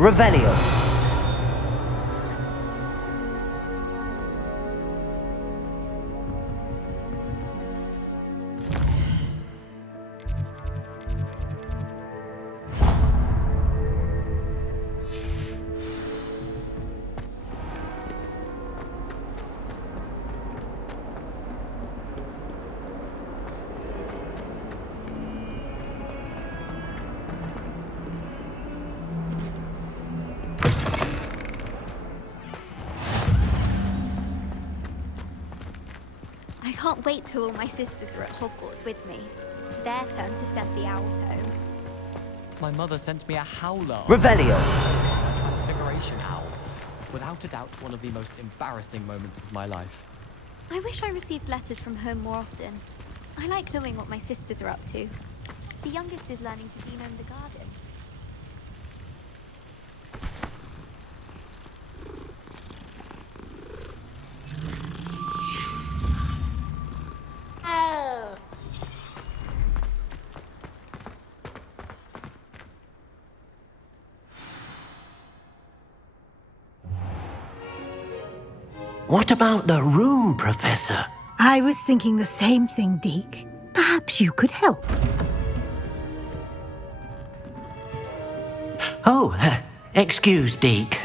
Revelio. I can't wait till all my sisters are at Hogwarts with me. Their turn to send the owls home. My mother sent me a howler. Revelio. A transfiguration owl. Without a doubt, one of the most embarrassing moments of my life. I wish I received letters from home more often. I like knowing what my sisters are up to. The youngest is learning to genome the garden. What about the room, Professor? I was thinking the same thing, Deke. Perhaps you could help. Oh, excuse, Deke.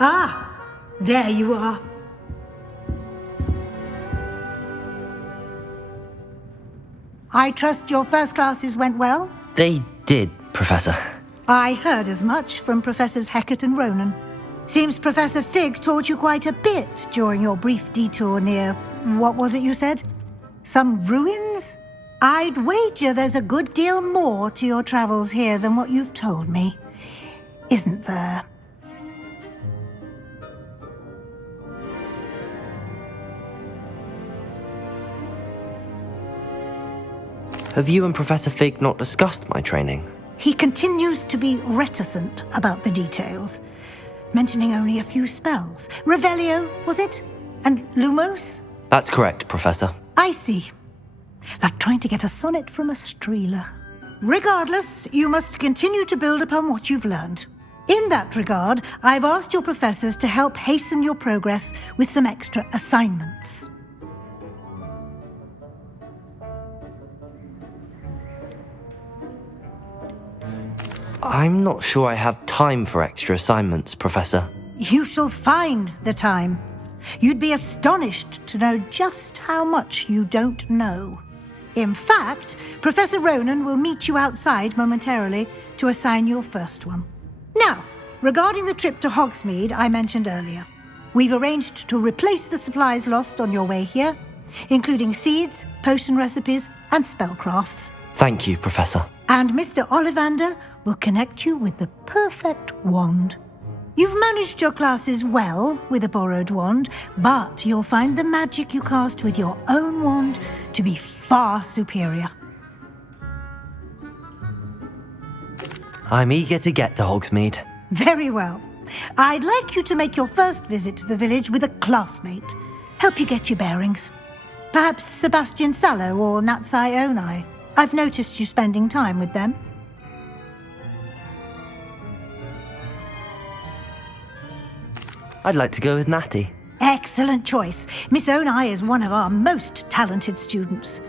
Ah, there you are. I trust your first classes went well? They did, Professor. I heard as much from Professors Hecat and Ronan. Seems Professor Fig taught you quite a bit during your brief detour near... what was it you said? Some ruins? I'd wager there's a good deal more to your travels here than what you've told me. Isn't there? Have you and Professor Fig not discussed my training? He continues to be reticent about the details, mentioning only a few spells. Revelio, was it? And Lumos? That's correct, Professor. I see. Like trying to get a sonnet from a streeler. Regardless, you must continue to build upon what you've learned. In that regard, I've asked your professors to help hasten your progress with some extra assignments. I'm not sure I have time for extra assignments, Professor. You shall find the time. You'd be astonished to know just how much you don't know. In fact, Professor Ronan will meet you outside momentarily to assign your first one. Now, regarding the trip to Hogsmeade I mentioned earlier, we've arranged to replace the supplies lost on your way here, including seeds, potion recipes, and spellcrafts. Thank you, Professor. And Mr. Ollivander will connect you with the perfect wand. You've managed your classes well with a borrowed wand, but you'll find the magic you cast with your own wand to be far superior. I'm eager to get to Hogsmeade. Very well. I'd like you to make your first visit to the village with a classmate. Help you get your bearings. Perhaps Sebastian Sallow or Natsai Onai. I've noticed you spending time with them. I'd like to go with Natty. Excellent choice. Miss Onai is one of our most talented students.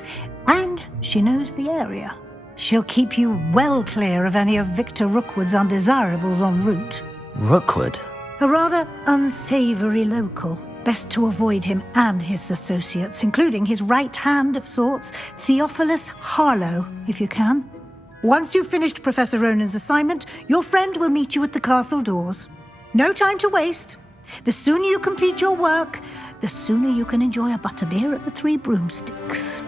And she knows the area. She'll keep you well clear of any of Victor Rookwood's undesirables en route. Rookwood? A rather unsavory local. Best to avoid him and his associates, including his right hand of sorts, Theophilus Harlow, if you can. Once you've finished Professor Ronan's assignment, your friend will meet you at the castle doors. No time to waste. The sooner you complete your work, the sooner you can enjoy a butterbeer at the Three Broomsticks.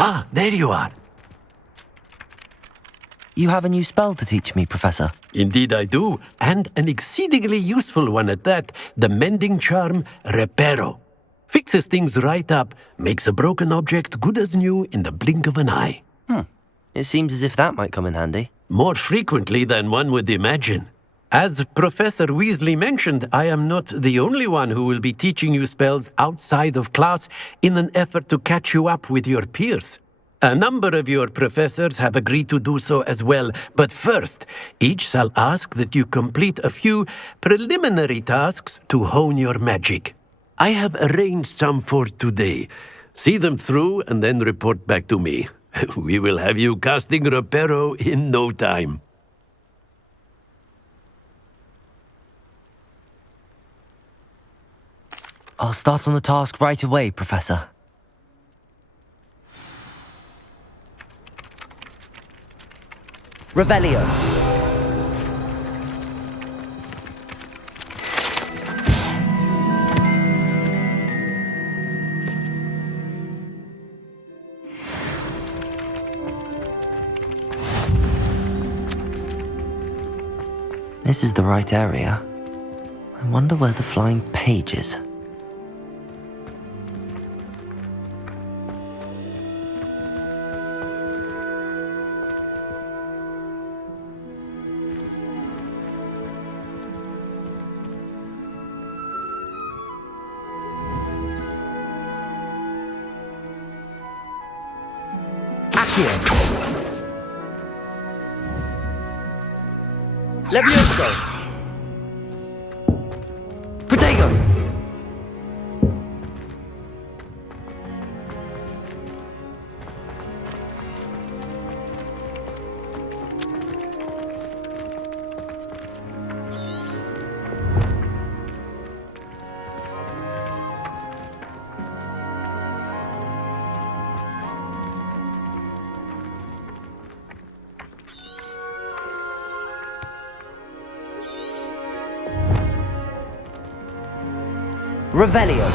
Ah, there you are. You have a new spell to teach me, Professor. Indeed I do, and an exceedingly useful one at that. The mending charm, Reparo. Fixes things right up, makes a broken object good as new in the blink of an eye. It seems as if that might come in handy. More frequently than one would imagine. As Professor Weasley mentioned, I am not the only one who will be teaching you spells outside of class in an effort to catch you up with your peers. A number of your professors have agreed to do so as well, but first, each shall ask that you complete a few preliminary tasks to hone your magic. I have arranged some for today. See them through and then report back to me. We will have you casting Reparo in no time. I'll start on the task right away, Professor. Revelio. This is the right area. I wonder where the flying page is. Levioso! Protego! Revelio.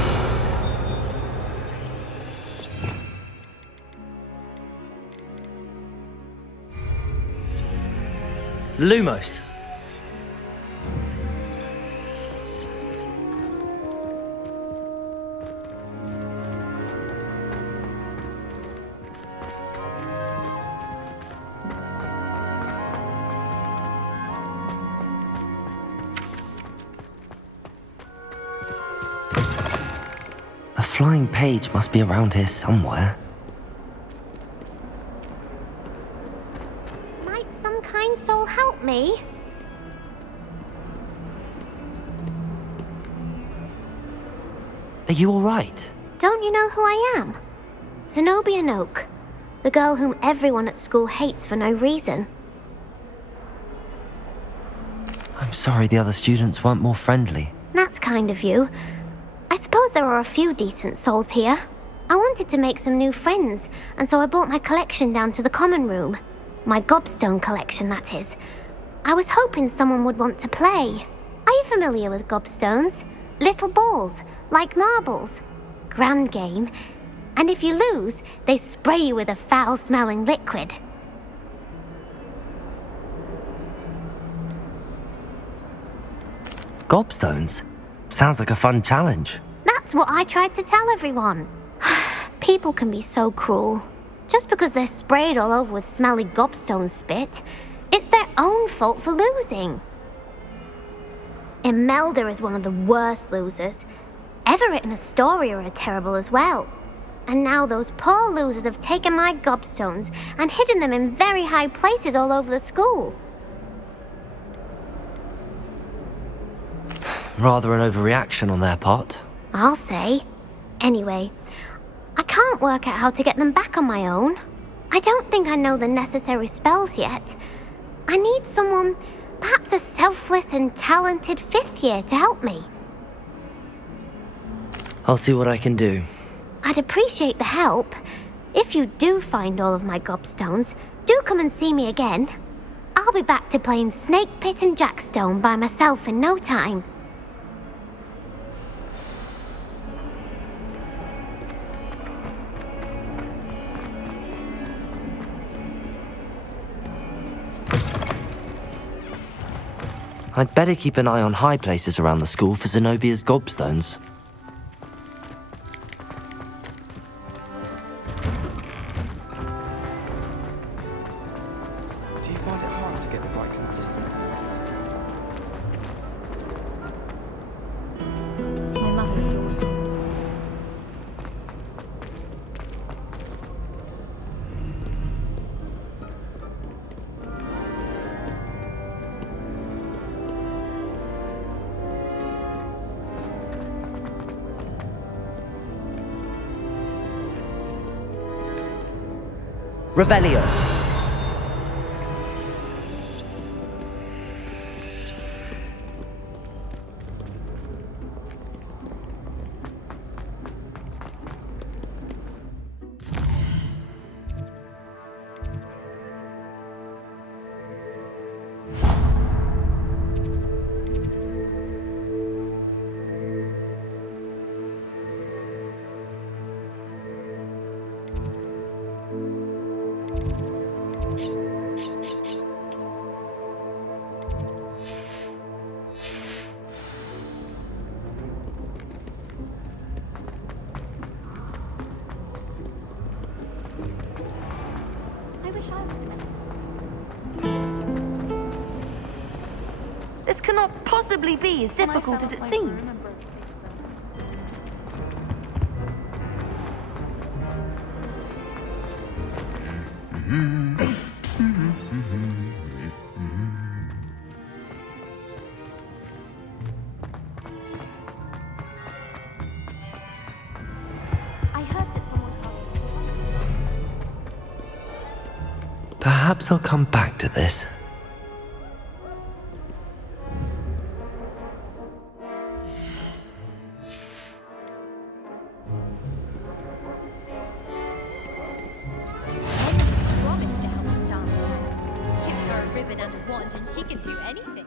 Lumos. A flying page must be around here somewhere. Might some kind soul help me? Are you all right? Don't you know who I am? Zenobia Noak, the girl whom everyone at school hates for no reason. I'm sorry the other students weren't more friendly. That's kind of you. I suppose there are a few decent souls here. I wanted to make some new friends, and so I brought my collection down to the common room. My gobstone collection, that is. I was hoping someone would want to play. Are you familiar with gobstones? Little balls, like marbles. Grand game. And if you lose, they spray you with a foul-smelling liquid. Gobstones? Sounds like a fun challenge. That's what I tried to tell everyone. People can be so cruel. Just because they're sprayed all over with smelly gobstone spit, it's their own fault for losing. Imelda is one of the worst losers. Everett and Astoria are terrible as well. And now those poor losers have taken my gobstones and hidden them in very high places all over the school. Rather an overreaction on their part. I'll say. Anyway, I can't work out how to get them back on my own. I don't think I know the necessary spells yet. I need someone, perhaps a selfless and talented fifth year to help me. I'll see what I can do. I'd appreciate the help. If you do find all of my gobstones, do come and see me again. I'll be back to playing Snake Pit and Jackstone by myself in no time. I'd better keep an eye on high places around the school for Zenobia's gobstones. Do you find it hard to get the right consistency? My mother adored them. Revelio! This cannot possibly be as difficult as it seems. Perhaps I'll come back to this. Promised to help us start the plan. Give her a ribbon and a wand and she can do anything.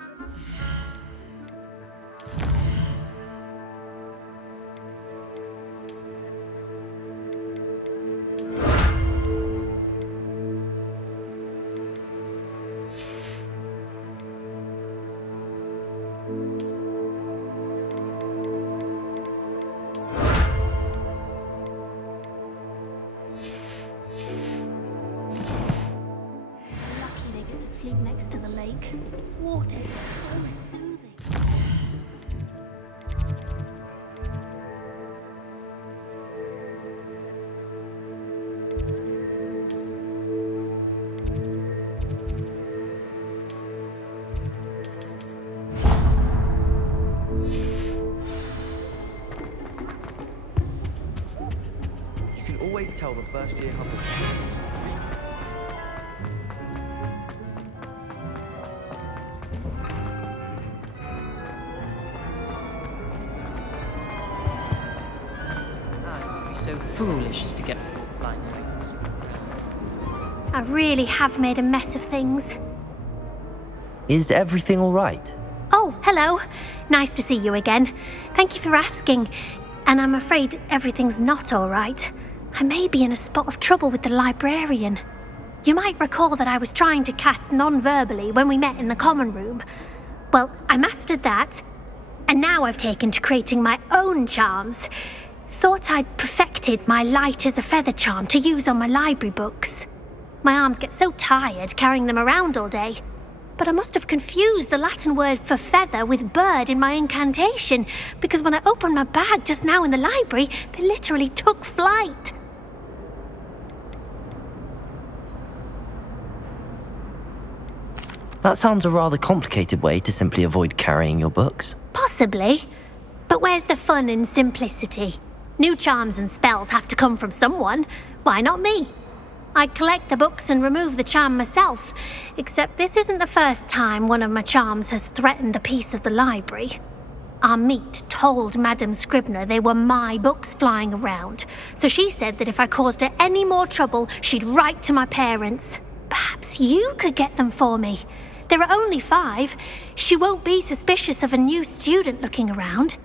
Lucky they get to sleep next to the lake. Water is so soothing. You can always tell the first year Hogwarts. I'd be so foolish as to get like things. I really have made a mess of things. Is everything all right? Oh, hello. Nice to see you again. Thank you for asking. And I'm afraid everything's not all right. I may be in a spot of trouble with the librarian. You might recall that I was trying to cast non-verbally when we met in the common room. Well, I mastered that, and now I've taken to creating my own charms. Thought I'd perfected my light as a feather charm to use on my library books. My arms get so tired carrying them around all day. But I must have confused the Latin word for feather with bird in my incantation, because when I opened my bag just now in the library, they literally took flight. That sounds a rather complicated way to simply avoid carrying your books. Possibly. But where's the fun in simplicity? New charms and spells have to come from someone. Why not me? I collect the books and remove the charm myself, except this isn't the first time one of my charms has threatened a piece of the library. Our meet told Madame Scribner they were my books flying around, so she said that if I caused her any more trouble, she'd write to my parents. Perhaps you could get them for me. There are only 5. She won't be suspicious of a new student looking around.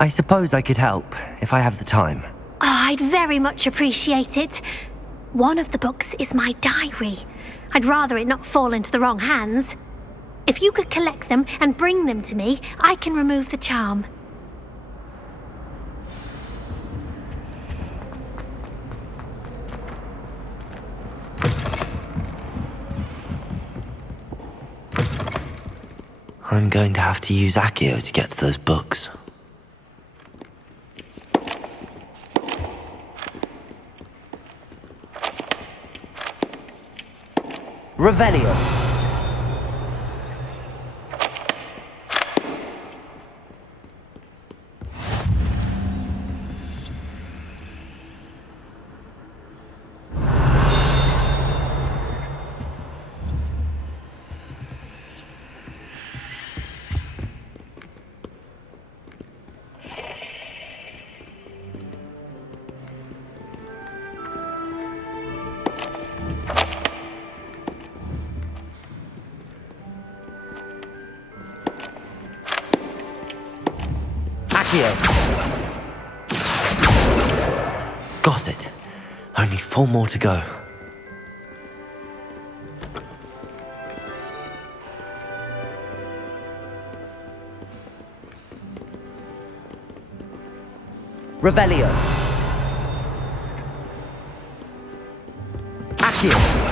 I suppose I could help, if I have the time. Oh, I'd very much appreciate it. One of the books is my diary. I'd rather it not fall into the wrong hands. If you could collect them and bring them to me, I can remove the charm. I'm going to have to use Accio to get to those books. Revelio. Got it. Only 4 more to go. Revelio. Accio.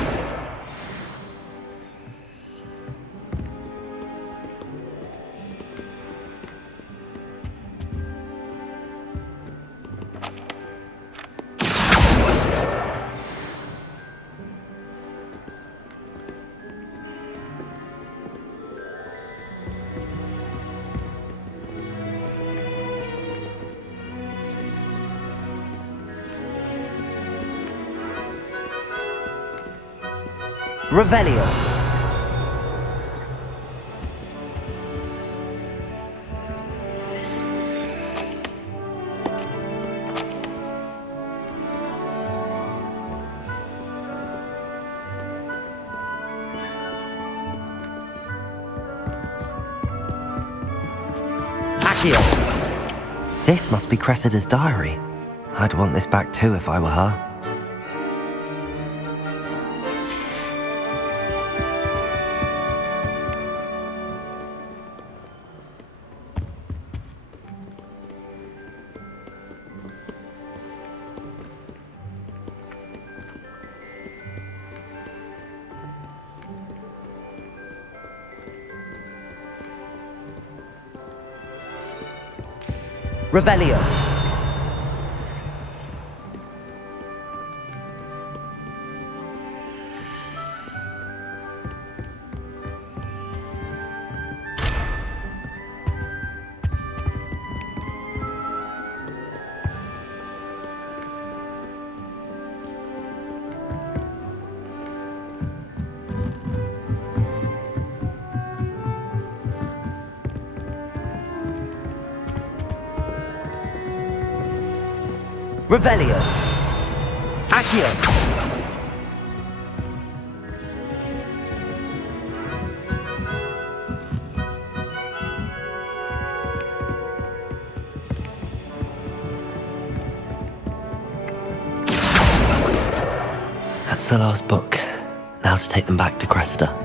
Revelio. Accio. This must be Cressida's diary. I'd want this back too if I were her. Revelio. Revelio. Accio. That's the last book. Now to take them back to Cressida.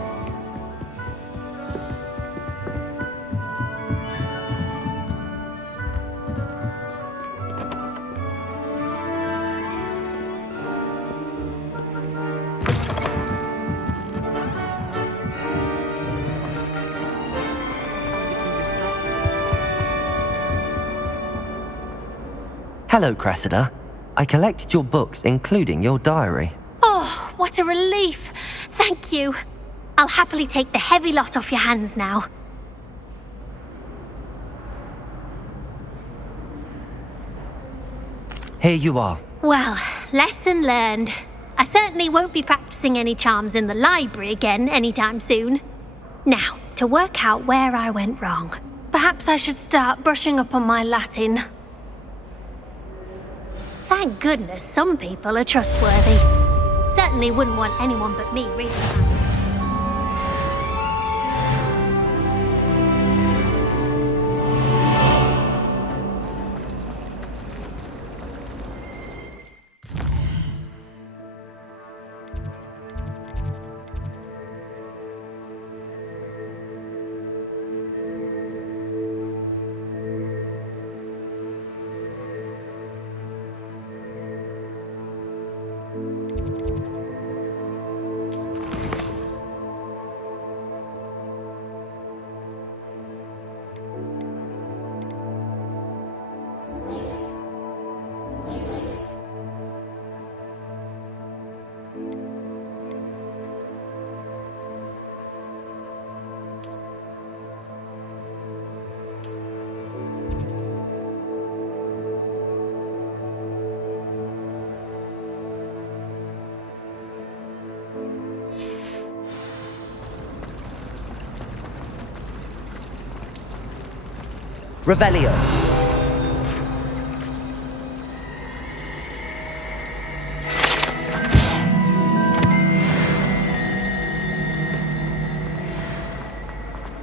Hello, Cressida. I collected your books, including your diary. Oh, what a relief. Thank you. I'll happily take the heavy lot off your hands now. Here you are. Well, lesson learned. I certainly won't be practicing any charms in the library again anytime soon. Now, to work out where I went wrong. Perhaps I should start brushing up on my Latin. Thank goodness some people are trustworthy. Certainly wouldn't want anyone but me reading that. Revelio. Well,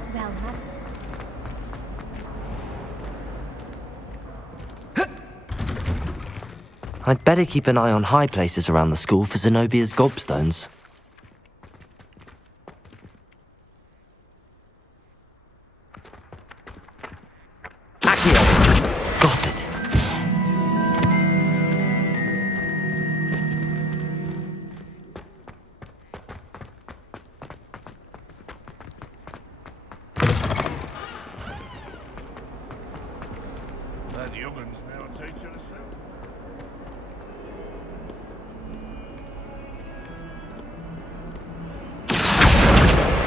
I'd better keep an eye on high places around the school for Zenobia's gobstones. Accio! Got it. That youngun's now a teacher herself.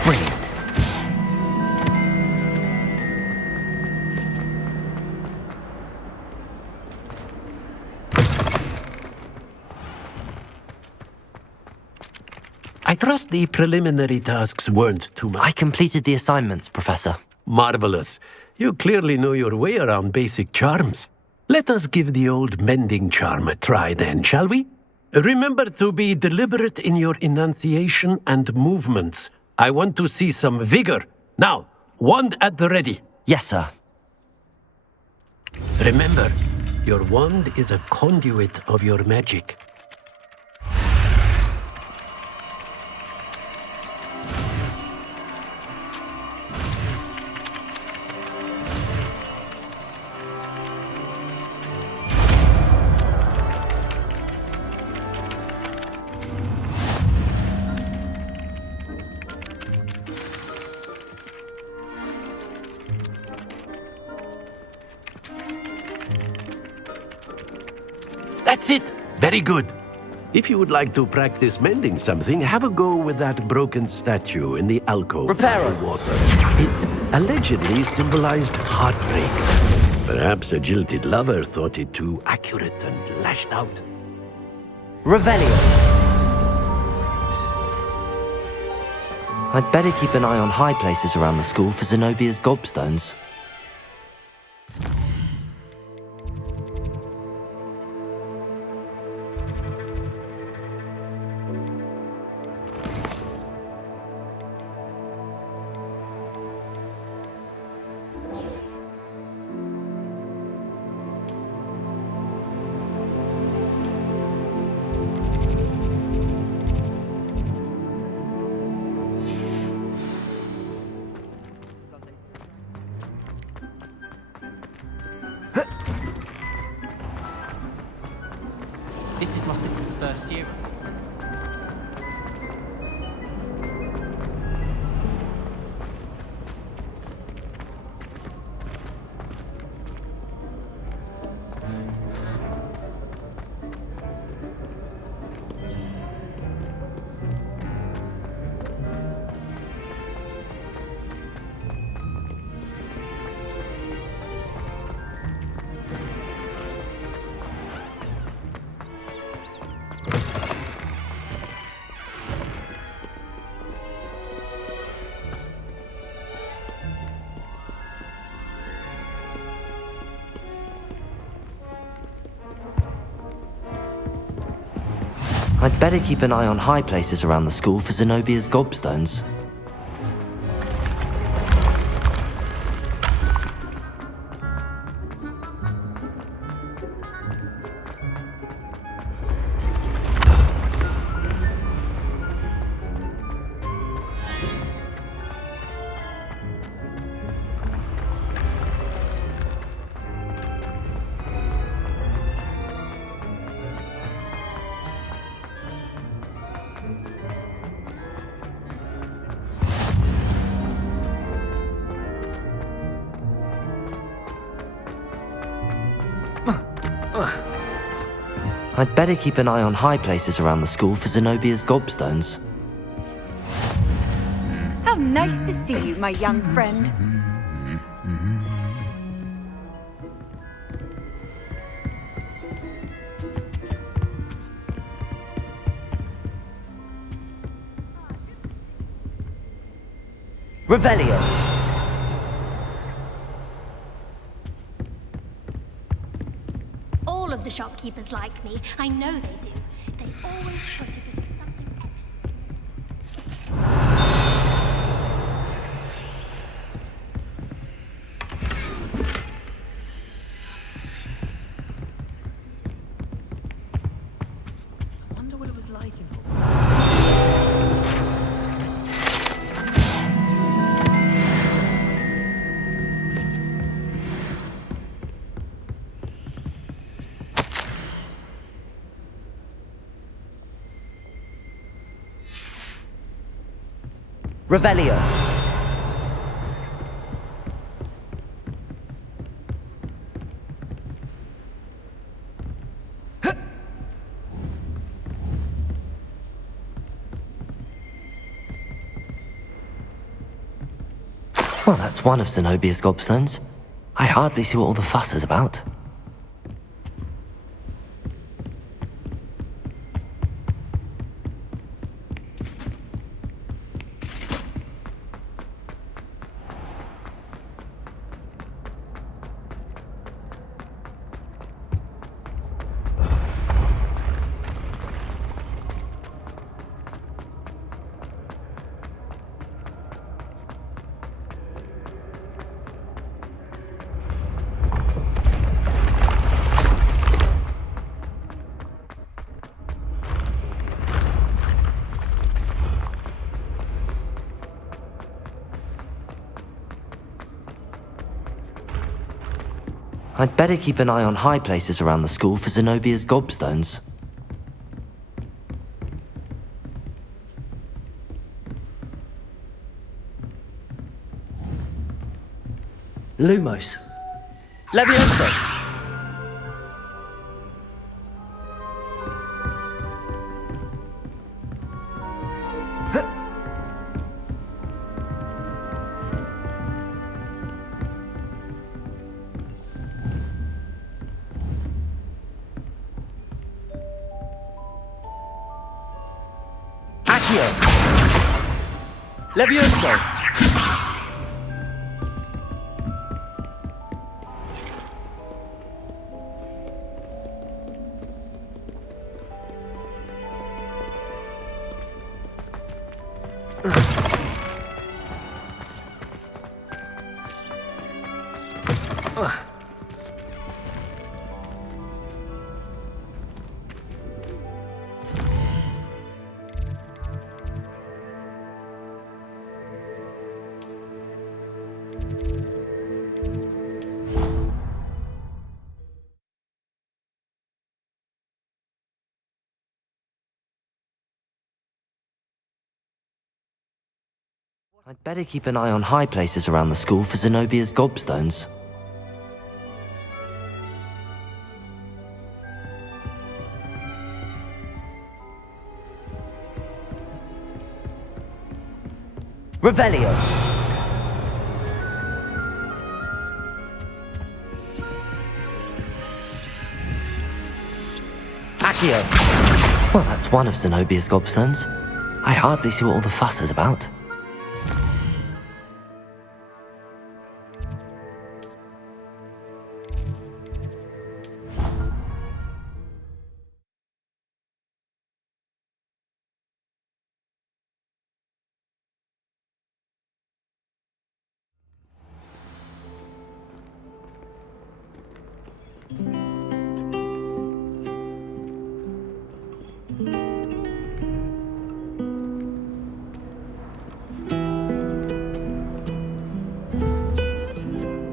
Brilliant. I trust the preliminary tasks weren't too much. I completed the assignments, Professor. Marvelous. You clearly know your way around basic charms. Let us give the old mending charm a try then, shall we? Remember to be deliberate in your enunciation and movements. I want to see some vigor. Now, wand at the ready. Yes, sir. Remember, your wand is a conduit of your magic. That's it! Very good. If you would like to practice mending something, have a go with that broken statue in the alcove. Reparo. by the water. It allegedly symbolized heartbreak. Perhaps a jilted lover thought it too accurate and lashed out. Revelio. I'd better keep an eye on high places around the school for Zenobia's gobstones. This is my sister's first year. I'd better keep an eye on high places around the school for Zenobia's gobstones. I'd better keep an eye on high places around the school for Zenobia's gobstones. How nice to see you, my young friend. Revelio! All of the shopkeepers like me. I know they do. They always put a bit of something extra. I wonder what it was like in Hogwarts. Revelio! Well, that's one of Zenobia's gobstones. I hardly see what all the fuss is about. I'd better keep an eye on high places around the school for Zenobia's gobstones. Lumos. Levioso! Accio! Levioso! I'd better keep an eye on high places around the school for Zenobia's gobstones. Revelio! Accio! Well, that's one of Zenobia's gobstones. I hardly see what all the fuss is about.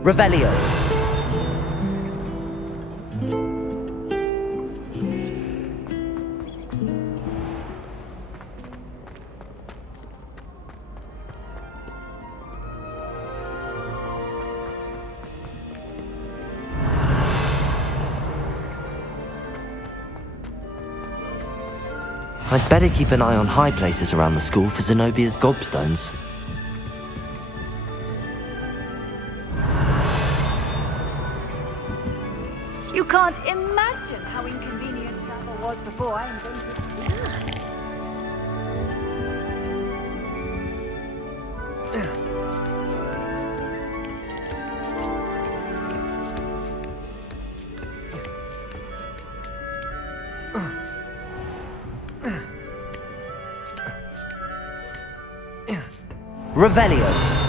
Revelio! I'd better keep an eye on high places around the school for Zenobia's gobstones. You can't imagine how inconvenient travel was before I invented it. Revelio!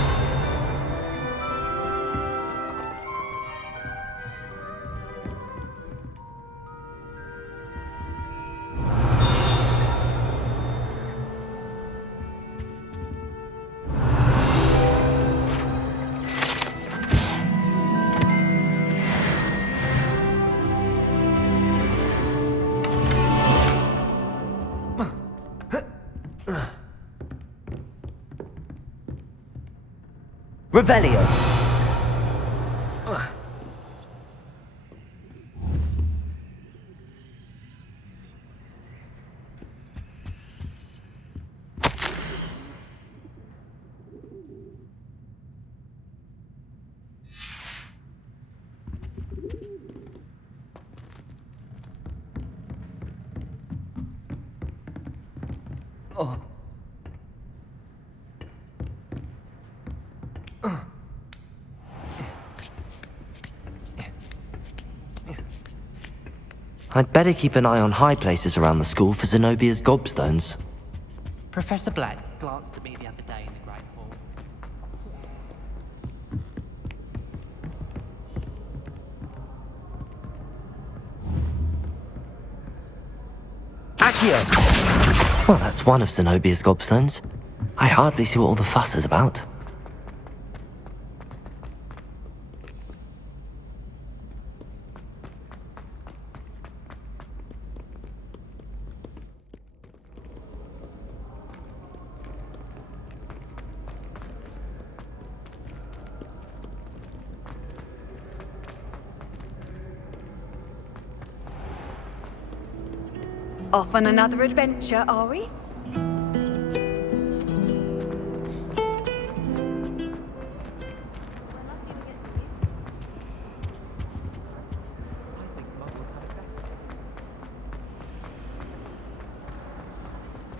Revelio! I'd better keep an eye on high places around the school for Zenobia's gobstones. Professor Black glanced at me the other day in the Great Hall. Accio! Well, that's one of Zenobia's gobstones. I hardly see what all the fuss is about. Off on another adventure, are we?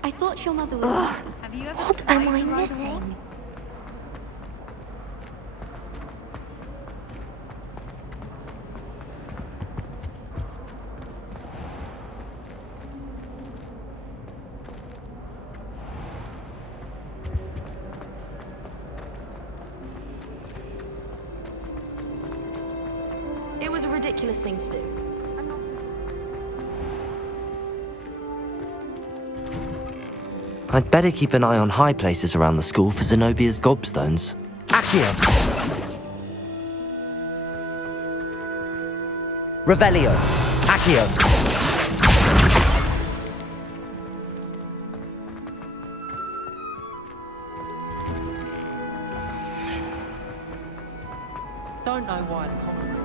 I thought your mother was... Have you ever What tried am I to ride a missing? horse? It was a ridiculous thing to do. I'd better keep an eye on high places around the school for Zenobia's gobstones. Accio! Revelio! Accio! Don't know why the common room.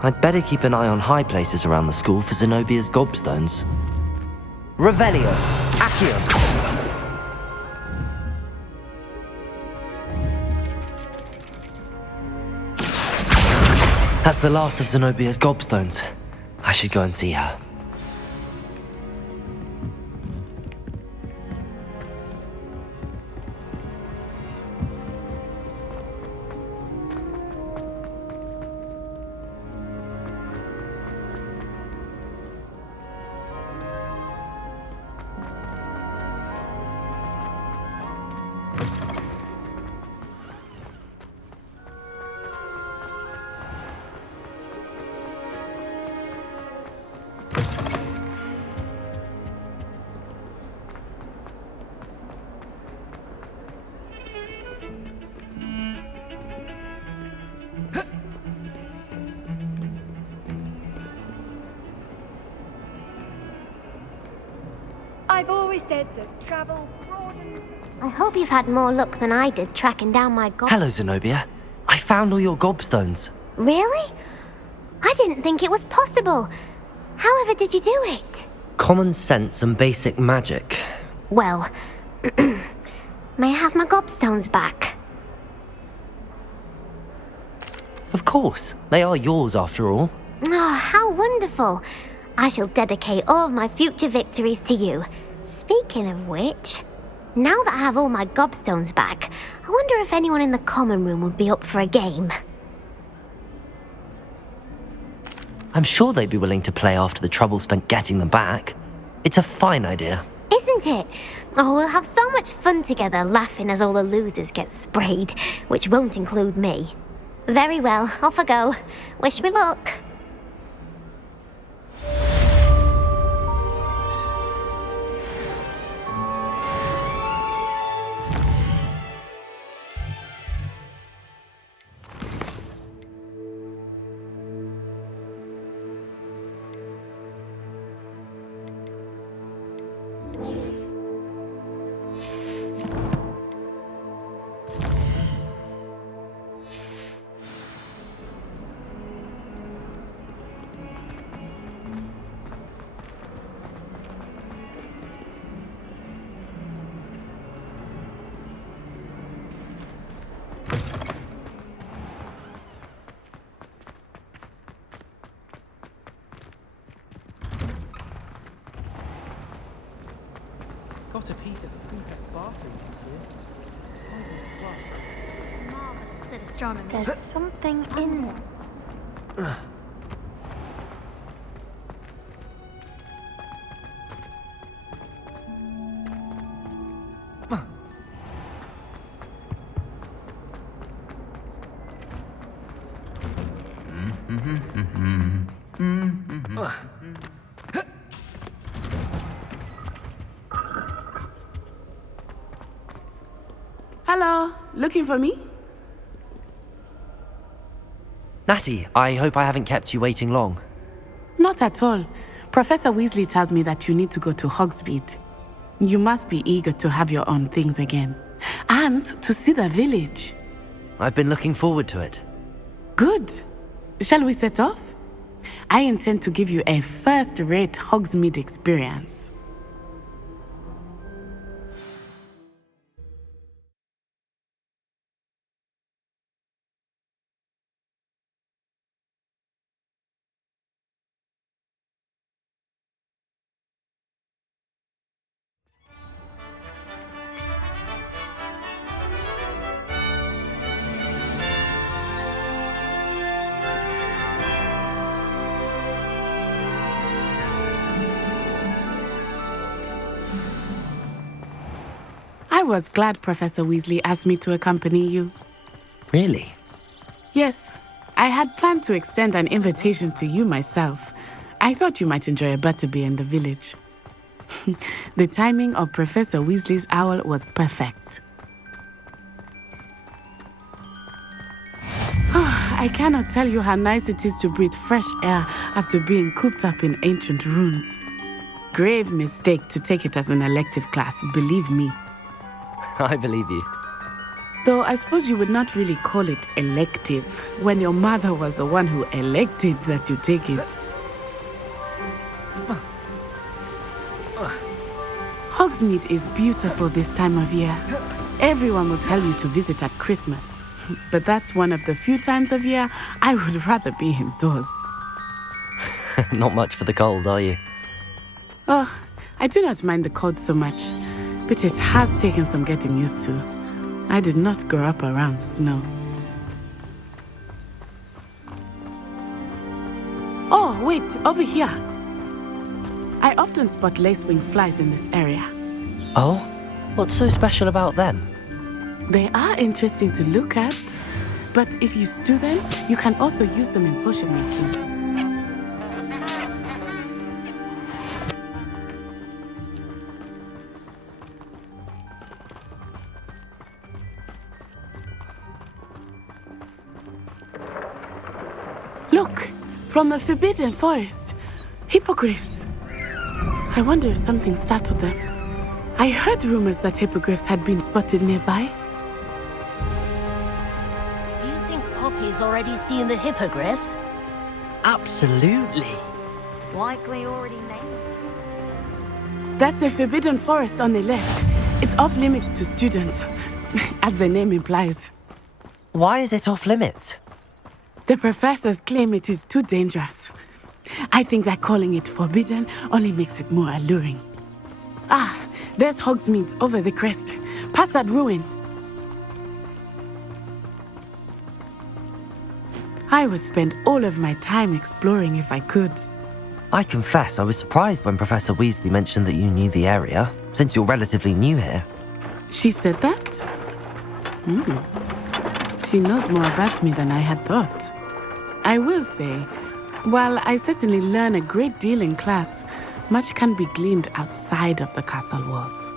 I'd better keep an eye on high places around the school for Zenobia's gobstones. Revelio! Accio! That's the last of Zenobia's gobstones. I should go and see her. always said that travel broadens. I hope you've had more luck than I did tracking down my gob... Hello, Zenobia. I found all your gobstones. Really? I didn't think it was possible. However did you do it? Common sense and basic magic. Well, may I have my gobstones back? Of course. They are yours after all. Oh, how wonderful. I shall dedicate all of my future victories to you. Speaking of which, now that I have all my gobstones back, I wonder if anyone in the common room would be up for a game. I'm sure they'd be willing to play after the trouble spent getting them back. It's a fine idea. Isn't it? Oh, we'll have so much fun together laughing as all the losers get sprayed, which won't include me. Very well, off I go. Wish me luck. Got a peek at the prefect's bathroom here. Marvelous at astronomy. There's something in there. Hello, looking for me? Natty, I hope I haven't kept you waiting long. Not at all. Professor Weasley tells me that you need to go to Hogsmeade. You must be eager to have your own things again. And to see the village. I've been looking forward to it. Good. Shall we set off? I intend to give you a first-rate Hogsmeade experience. I was glad Professor Weasley asked me to accompany you. Really? Yes, I had planned to extend an invitation to you myself. I thought you might enjoy a butterbeer in the village. The timing of Professor Weasley's owl was perfect. I cannot tell you how nice it is to breathe fresh air after being cooped up in ancient rooms. Grave mistake to take it as an elective class, believe me. I believe you. Though I suppose you would not really call it elective when your mother was the one who elected that you take it. Hogsmeade is beautiful this time of year. Everyone will tell you to visit at Christmas. But that's one of the few times of year I would rather be indoors. Not much for the cold, are you? Oh, I do not mind the cold so much, but it has taken some getting used to. I did not grow up around snow. Oh, wait, over here. I often spot lacewing flies in this area. Oh? What's so special about them? They are interesting to look at, but if you stew them, you can also use them in potion making. Look, from the Forbidden Forest, hippogriffs. I wonder if something startled them. I heard rumors that hippogriffs had been spotted nearby. Do you think Poppy's already seen the hippogriffs? Absolutely. Like we already named. That's the forbidden forest on the left. It's off limits to students, as the name implies. Why is it off limits? The professors claim it is too dangerous. I think that calling it forbidden only makes it more alluring. Ah, there's Hogsmeade over the crest, past that ruin. I would spend all of my time exploring if I could. I confess I was surprised when Professor Weasley mentioned that you knew the area, since you're relatively new here. She said that? She knows more about me than I had thought. I will say, while I certainly learn a great deal in class, much can be gleaned outside of the castle walls.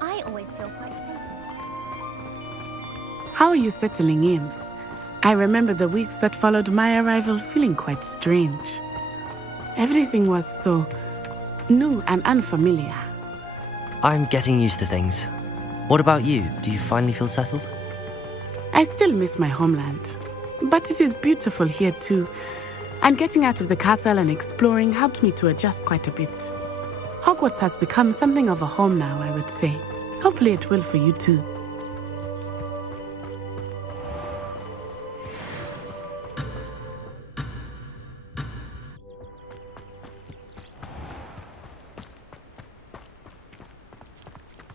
I always feel quite safe. How are you settling in? I remember the weeks that followed my arrival feeling quite strange. Everything was so new and unfamiliar. I'm getting used to things. What about you? Do you finally feel settled? I still miss my homeland, but it is beautiful here too. And getting out of the castle and exploring helped me to adjust quite a bit. Hogwarts has become something of a home now, I would say. Hopefully it will for you too.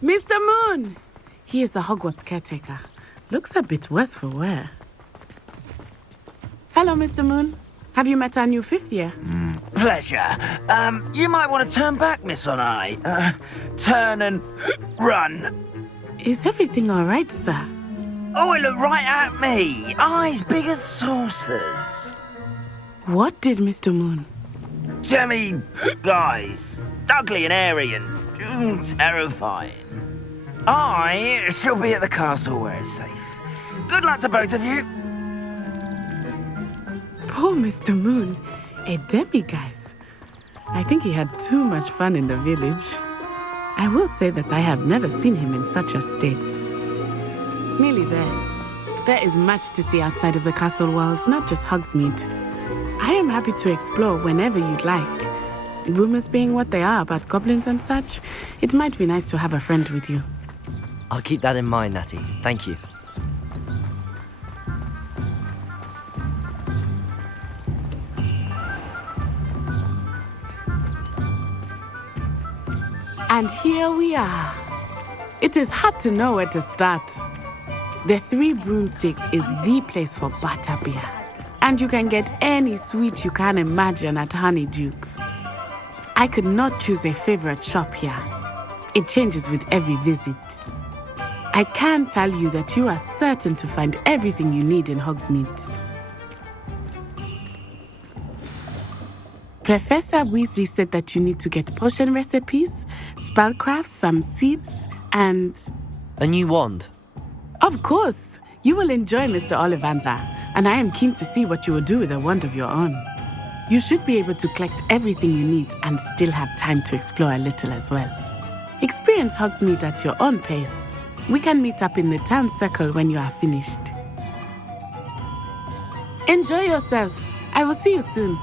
Mr. Moon! He is the Hogwarts caretaker. Looks a bit worse for wear. Hello, Mr. Moon. Have you met our new fifth year? Pleasure. You might want to turn back, Miss Onai. Turn and run. Is everything all right, sir? Oh, it looked right at me. Eyes big as saucers. What did Mr. Moon? Jemmy guys. Ugly and airy and terrifying. I shall be at the castle where it's safe. Good luck to both of you. Poor Mr. Moon, a demiguise. I think he had too much fun in the village. I will say that I have never seen him in such a state. Nearly there. There is much to see outside of the castle walls, not just Hogsmeade. I am happy to explore whenever you'd like. Rumors being what they are about goblins and such, it might be nice to have a friend with you. I'll keep that in mind, Natty. Thank you. And here we are. It is hard to know where to start. The Three Broomsticks is the place for butterbeer. And you can get any sweet you can imagine at Honeydukes. I could not choose a favorite shop here. It changes with every visit. I can tell you that you are certain to find everything you need in Hogsmeade. Professor Weasley said that you need to get potion recipes, spellcrafts, some seeds, and... A new wand? Of course! You will enjoy Mr. Ollivander, and I am keen to see what you will do with a wand of your own. You should be able to collect everything you need and still have time to explore a little as well. Experience Hogsmeade at your own pace. We can meet up in the town circle when you are finished. Enjoy yourself. I will see you soon.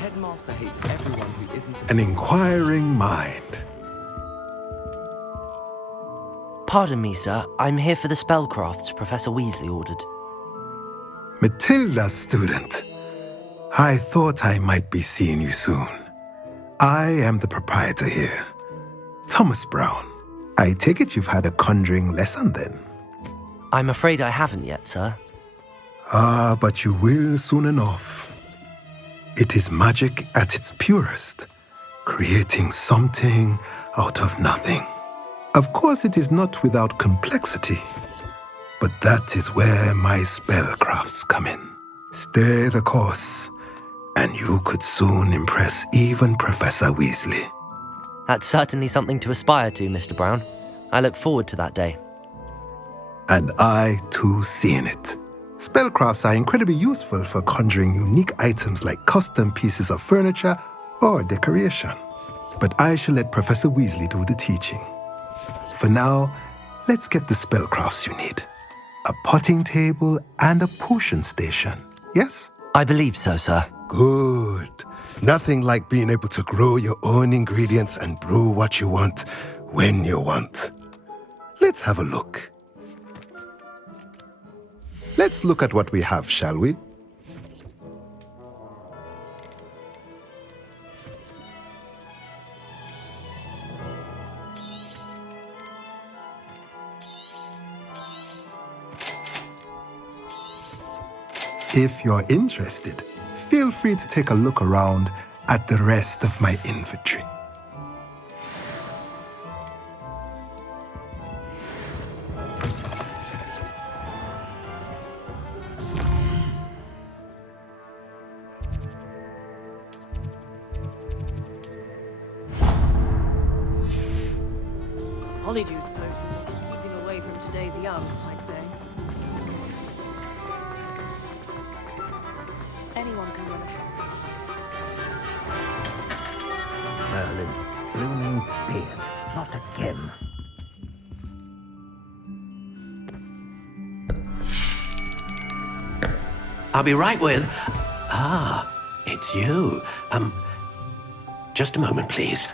Headmaster hates everyone who isn't... An inquiring mind. Pardon me, sir. I'm here for the spellcrafts Professor Weasley ordered. Matilda's student. I thought I might be seeing you soon. I am the proprietor here, Thomas Brown. I take it you've had a conjuring lesson then? I'm afraid I haven't yet, sir. Ah, but you will soon enough. It is magic at its purest, creating something out of nothing. Of course, it is not without complexity, but that is where my spellcrafts come in. Stay the course, and you could soon impress even Professor Weasley. That's certainly something to aspire to, Mr. Brown. I look forward to that day. And I, too, seeing it. Spellcrafts are incredibly useful for conjuring unique items like custom pieces of furniture or decoration. But I shall let Professor Weasley do the teaching. For now, let's get the spellcrafts you need. A potting table and a potion station, yes? I believe so, sir. Good. Nothing like being able to grow your own ingredients and brew what you want when you want. Let's have a look. Let's look at what we have, shall we? If you're interested, feel free to take a look around at the rest of my inventory. Polyjuice potion. Keeping away from today's young, I'd say. Anyone can run a shop. Merlin, blooming beard. Not again. I'll be right with... Ah, it's you. Just a moment, please.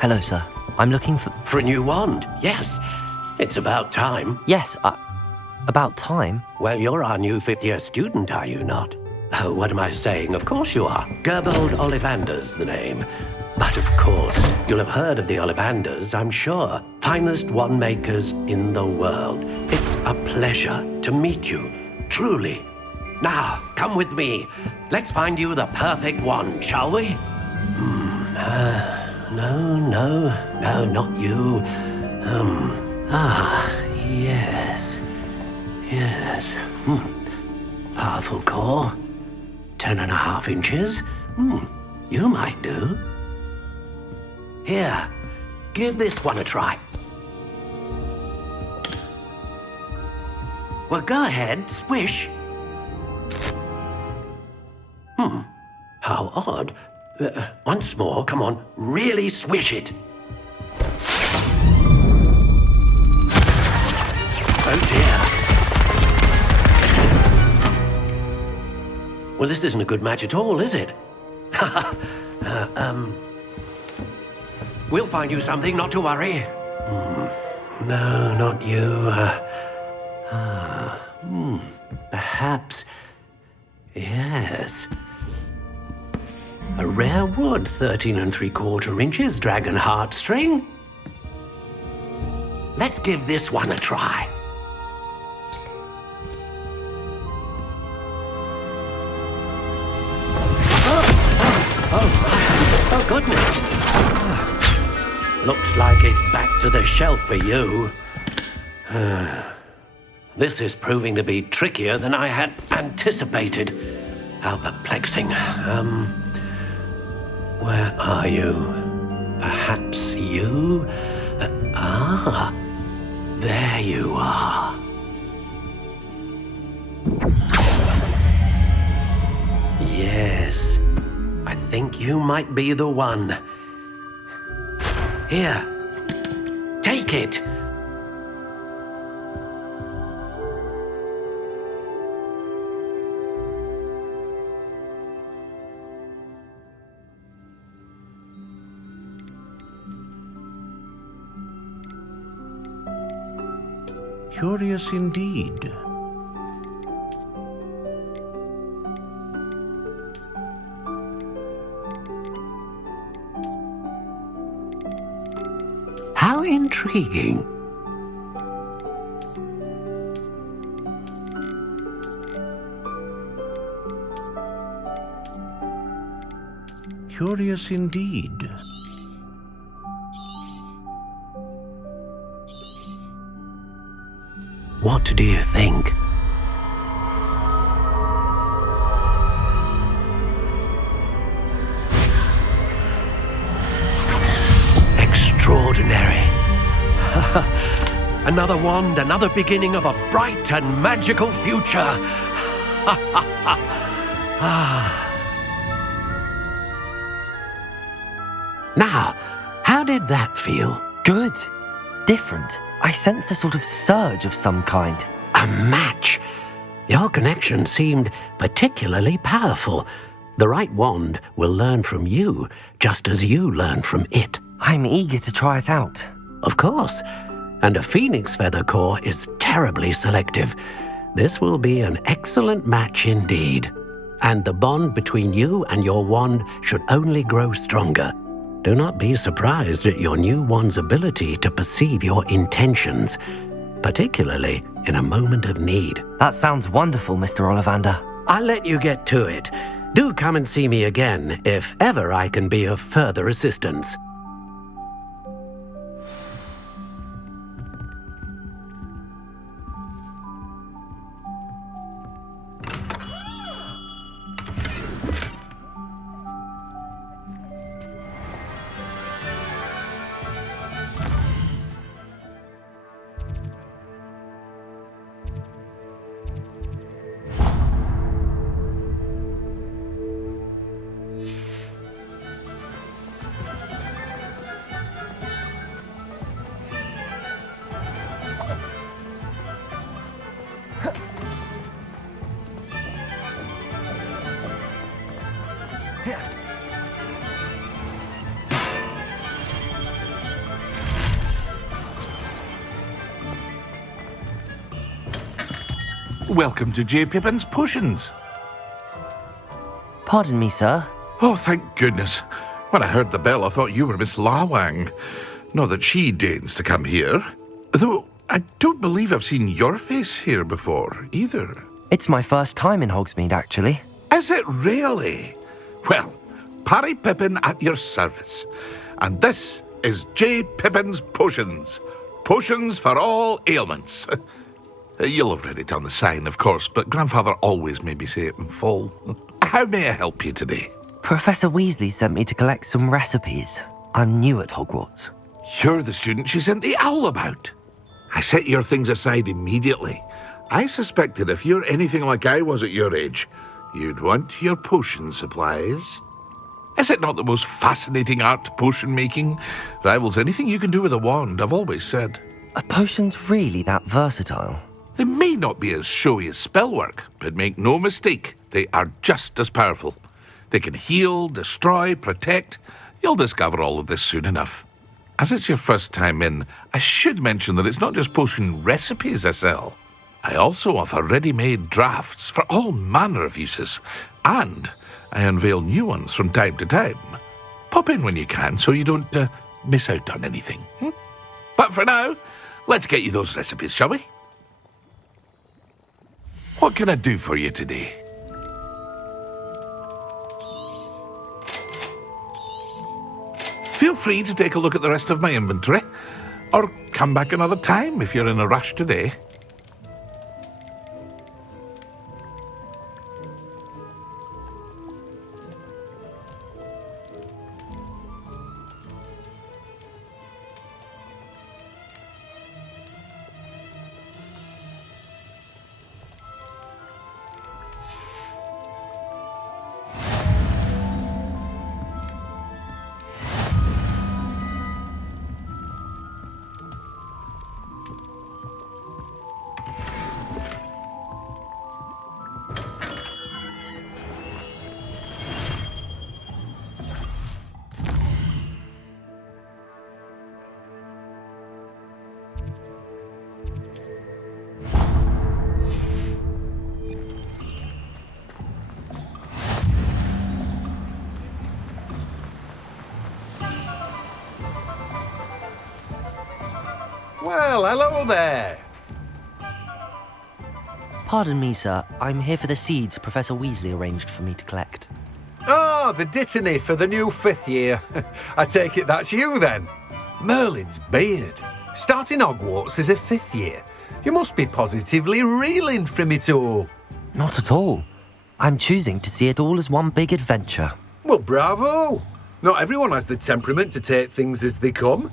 Hello, sir. I'm looking for... For a new wand, yes. It's about time. Yes, about time? Well, you're our new fifth-year student, are you not? Oh, what am I saying? Of course you are. Gerbold Ollivander's the name. But of course, you'll have heard of the Ollivanders, I'm sure. Finest wand makers in the world. It's a pleasure to meet you, truly. Now, come with me. Let's find you the perfect wand, shall we? No, not you. Yes. Powerful core. 10.5 inches. You might do. Here, give this one a try. Well, go ahead, swish. How odd. Once more, come on, really swish it. Oh dear. Well, this isn't a good match at all, is it? We'll find you something, not to worry. No, not you. Perhaps. Yes. A rare wood, 13 3/4 inches, dragon heartstring. Let's give this one a try. Oh, goodness. Looks like it's back to the shelf for you. This is proving to be trickier than I had anticipated. How perplexing. Where are you? Perhaps you? There you are. Yes, I think you might be the one. Here, take it. Curious indeed. intriguing. Curious indeed. What do you think? Extraordinary. Another wand, another beginning of a bright and magical future. Now, how did that feel? Good. Different. I sensed a sort of surge of some kind. A match. Your connection seemed particularly powerful. The right wand will learn from you, just as you learn from it. I'm eager to try it out. Of course. And a phoenix feather core is terribly selective. This will be an excellent match indeed. And the bond between you and your wand should only grow stronger. Do not be surprised at your new wand's ability to perceive your intentions, particularly in a moment of need. That sounds wonderful, Mr. Ollivander. I'll let you get to it. Do come and see me again if ever I can be of further assistance. Welcome to J. Pippin's Potions. Pardon me, sir. Oh, thank goodness. When I heard the bell, I thought you were Miss Lawang. Not that she deigns to come here. Though I don't believe I've seen your face here before, either. It's my first time in Hogsmeade, actually. Is it really? Well, Parry Pippin at your service. And this is J. Pippin's Potions. Potions for all ailments. You'll have read it on the sign, of course, but Grandfather always made me say it in full. How may I help you today? Professor Weasley sent me to collect some recipes. I'm new at Hogwarts. You're the student she sent the owl about. I set your things aside immediately. I suspected if you're anything like I was at your age, you'd want your potion supplies. Is it not the most fascinating art, potion making? Rivals anything you can do with a wand, I've always said. Are potions really that versatile? They may not be as showy as spellwork, but make no mistake, they are just as powerful. They can heal, destroy, protect. You'll discover all of this soon enough. As it's your first time in, I should mention that it's not just potion recipes I sell. I also offer ready-made drafts for all manner of uses, and I unveil new ones from time to time. Pop in when you can so you don't miss out on anything. But for now, let's get you those recipes, shall we? What can I do for you today? Feel free to take a look at the rest of my inventory, or come back another time if you're in a rush today. Well, hello there. Pardon me, sir. I'm here for the seeds Professor Weasley arranged for me to collect. Oh, the dittany for the new 5th year. I take it that's you then. Merlin's beard. Starting Hogwarts as a 5th year. You must be positively reeling from it all. Not at all. I'm choosing to see it all as one big adventure. Well, bravo. Not everyone has the temperament to take things as they come.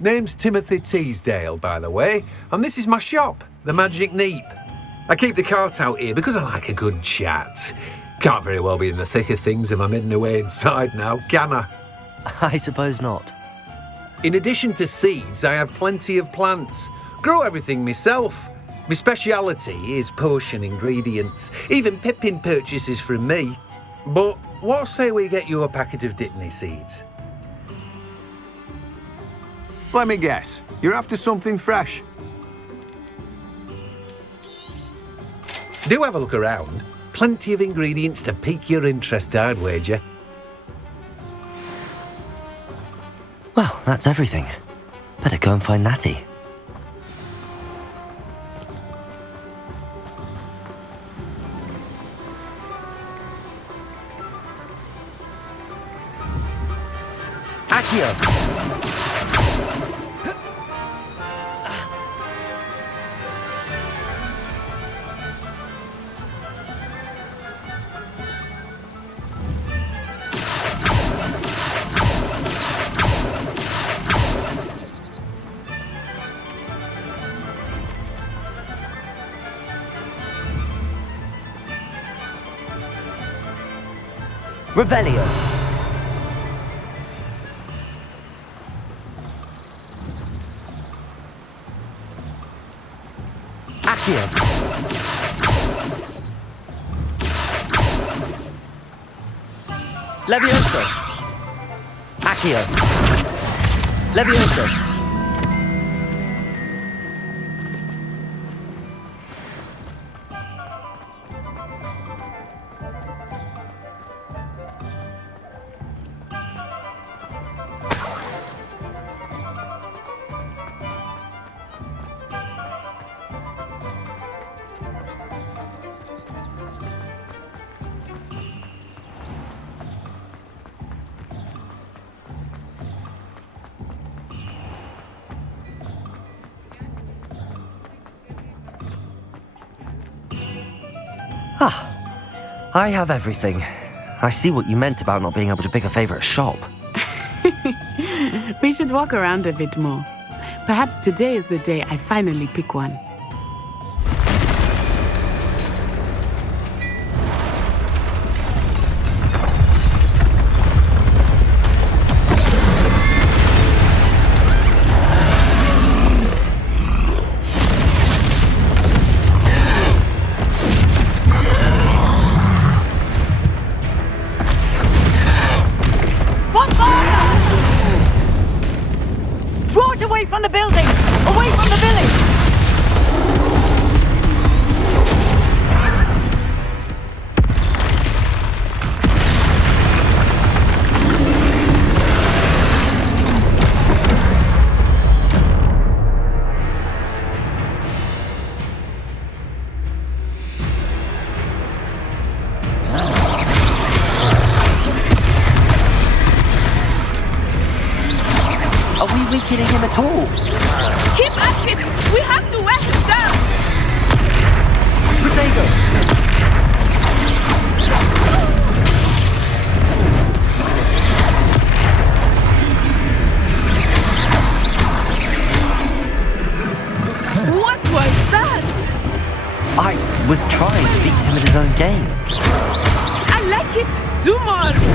Name's Timothy Teasdale, by the way, and this is my shop, the Magic Neep. I keep the cart out here because I like a good chat. Can't very well be in the thick of things if I'm hidden away inside now, can I? I suppose not. In addition to seeds, I have plenty of plants. Grow everything myself. My speciality is potion ingredients. Even Pippin purchases from me. But what say we get you a packet of Dittany seeds? Let me guess. You're after something fresh. Do have a look around. Plenty of ingredients to pique your interest, I'd wager. Well, that's everything. Better go and find Natty. Accio! Revelio. Accio. Levioso. Accio. Levioso. Ah, I have everything. I see what you meant about not being able to pick a favourite shop. We should walk around a bit more. Perhaps today is the day I finally pick one. From the building! Away from the village! Are we weakening him at all? Keep at it! We have to wear him down! Potato! What was that? I was trying to beat him at his own game. I like it! Do more of it!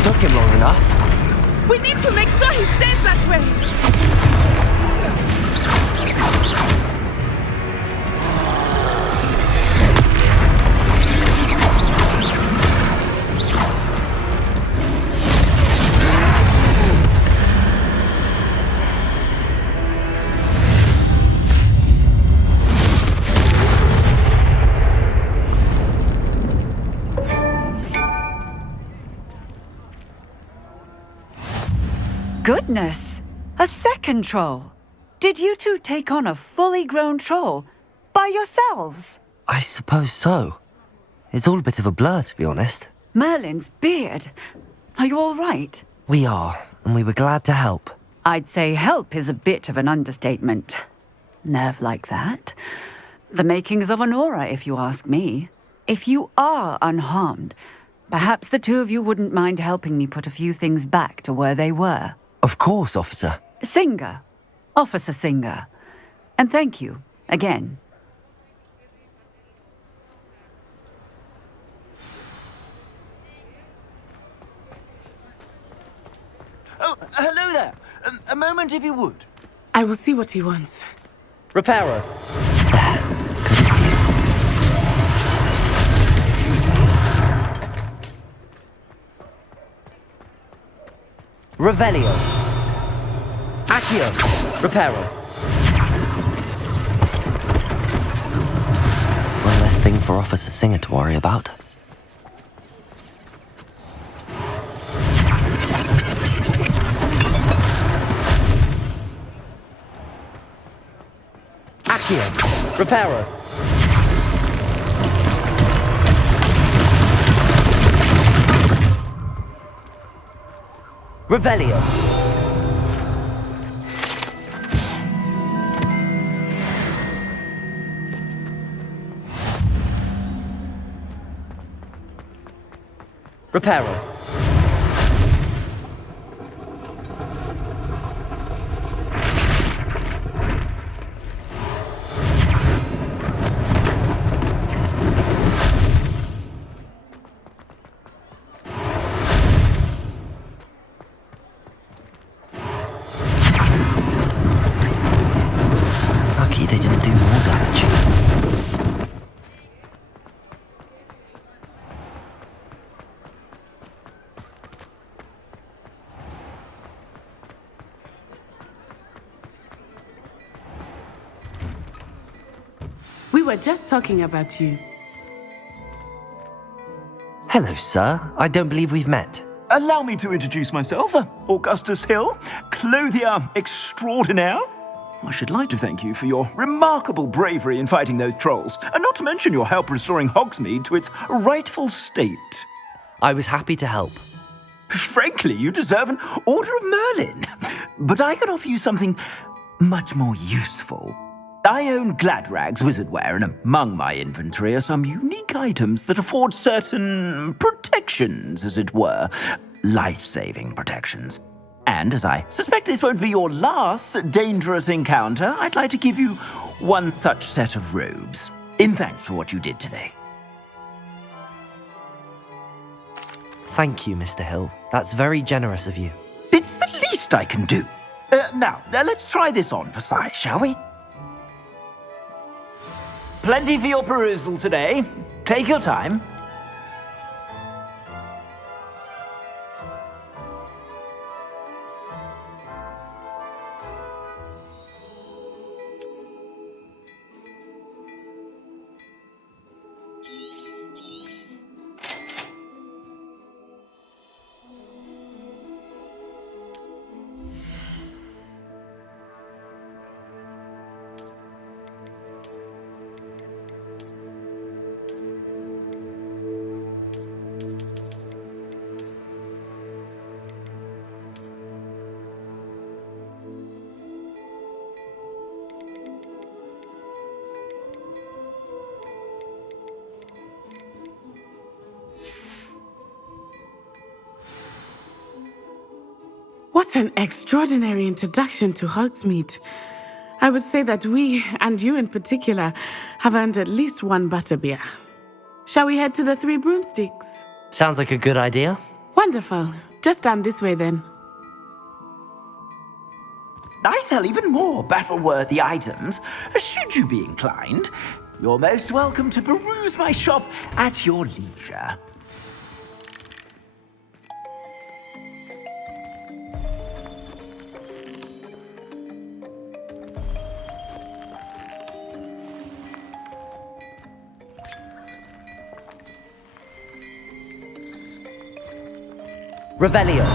Took him long enough. We need to make sure he stays that way. goodness! A second troll! Did you two take on a fully grown troll by yourselves? I suppose so. It's all a bit of a blur, to be honest. Merlin's beard. Are you all right? We are, and we were glad to help. I'd say help is a bit of an understatement. Nerve like that. The makings of an aura, if you ask me. If you are unharmed, perhaps the two of you wouldn't mind helping me put a few things back to where they were. Of course, officer. Singer. Officer Singer. And thank you, again. Oh, hello there. A moment, if you would. I will see what he wants. Reparo. Revelio. Accio. Reparo. One less thing for Officer Singer to worry about. Accio. Reparo. Revelio. Reparo. Lucky they didn't do more damage. We were just talking about you. Hello, sir. I don't believe we've met. Allow me to introduce myself, Augustus Hill, clothier extraordinaire. I should like to thank you for your remarkable bravery in fighting those trolls, and not to mention your help restoring Hogsmeade to its rightful state. I was happy to help. Frankly, you deserve an Order of Merlin. But I can offer you something much more useful. I own Gladrag's wizardware, and among my inventory are some unique items that afford certain protections, as it were. Life-saving protections. And as I suspect this won't be your last dangerous encounter, I'd like to give you one such set of robes, in thanks for what you did today. Thank you, Mr. Hill. That's very generous of you. It's the least I can do. Now, let's try this on for size, shall we? Plenty for your perusal today. Take your time. What an extraordinary introduction to Hogsmeade. I would say that we, and you in particular, have earned at least one butterbeer. Shall we head to the Three Broomsticks? Sounds like a good idea. Wonderful. Just down this way then. I sell even more battle-worthy items, should you be inclined. You're most welcome to peruse my shop at your leisure. Revelio.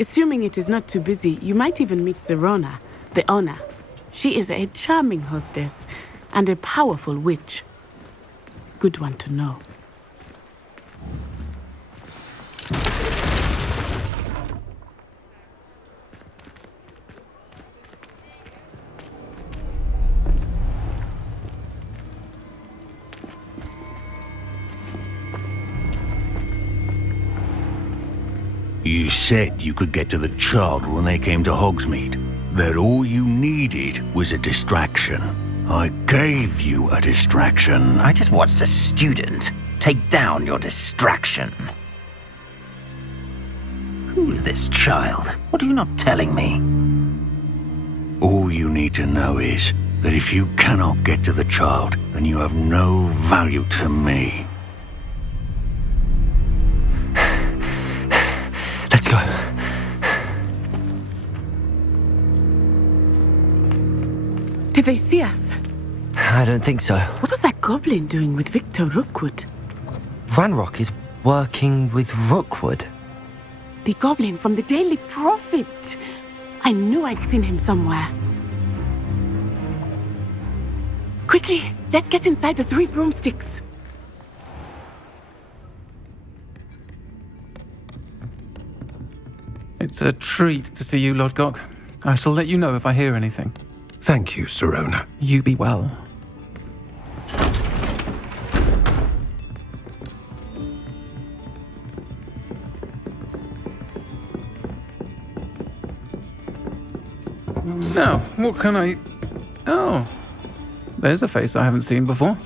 Assuming it is not too busy, you might even meet Sirona, the owner. She is a charming hostess and a powerful witch. Good one to know. You said you could get to the child when they came to Hogsmeade. That all you needed was a distraction. I gave you a distraction. I just watched a student take down your distraction. Who is this child? What are you not telling me? All you need to know is that if you cannot get to the child, then you have no value to me. Let's go. Did they see us? I don't think so. What was that goblin doing with Victor Rookwood? Ranrock is working with Rookwood. The goblin from the Daily Prophet. I knew I'd seen him somewhere. Quickly, let's get inside the 3 broomsticks. It's a treat to see you, Lodgok. I shall let you know if I hear anything. Thank you, Sirona. You be well. Now, what can I... Oh, there's a face I haven't seen before.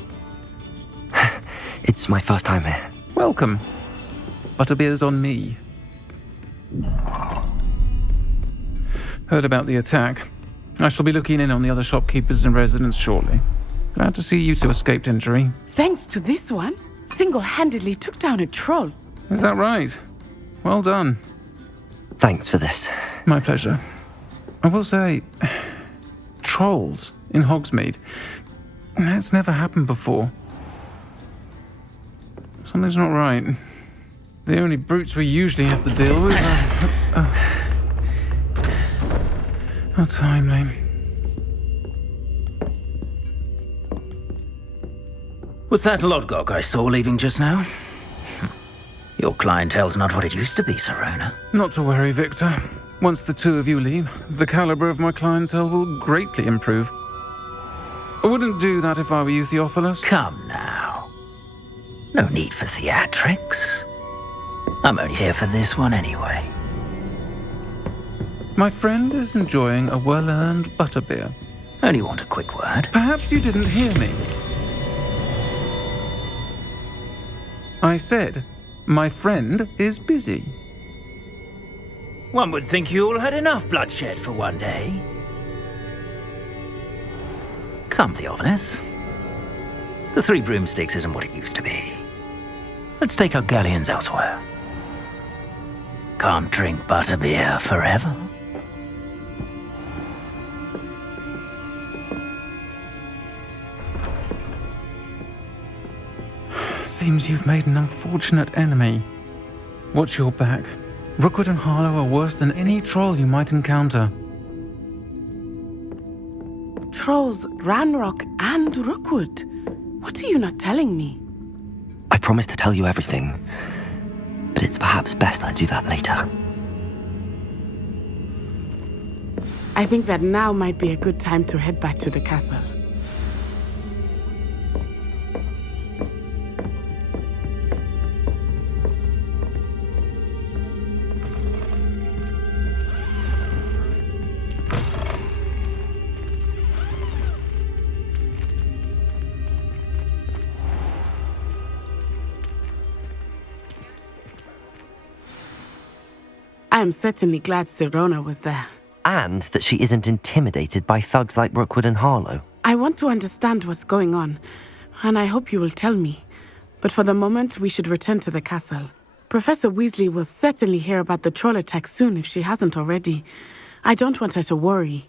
It's my first time here. Welcome. Butterbeer's on me. Heard about the attack. I shall be looking in on the other shopkeepers and residents shortly. Glad to see you two escaped injury. Thanks to this one, single-handedly took down a troll. Is that right? Well done. Thanks for this. My pleasure. I will say, trolls in Hogsmeade. That's never happened before. Something's not right. The only brutes we usually have to deal with are... How timely. Was that Lodgok I saw leaving just now? Your clientele's not what it used to be, Sirona. Not to worry, Victor. Once the two of you leave, the caliber of my clientele will greatly improve. I wouldn't do that if I were you, Theophilus. Come now. No need for theatrics. I'm only here for this one anyway. My friend is enjoying a well-earned butterbeer. Only want a quick word. Perhaps you didn't hear me. I said, my friend is busy. One would think you all had enough bloodshed for one day. Come, Theophilus. The 3 broomsticks isn't what it used to be. Let's take our galleons elsewhere. Can't drink butterbeer forever. Seems you've made an unfortunate enemy. Watch your back. Rookwood and Harlow are worse than any troll you might encounter. Trolls, Ranrock, and Rookwood. What are you not telling me? I promised to tell you everything, but it's perhaps best I do that later. I think that now might be a good time to head back to the castle. I am certainly glad Sirona was there. And that she isn't intimidated by thugs like Rookwood and Harlow. I want to understand what's going on, and I hope you will tell me. But for the moment, we should return to the castle. Professor Weasley will certainly hear about the troll attack soon if she hasn't already. I don't want her to worry.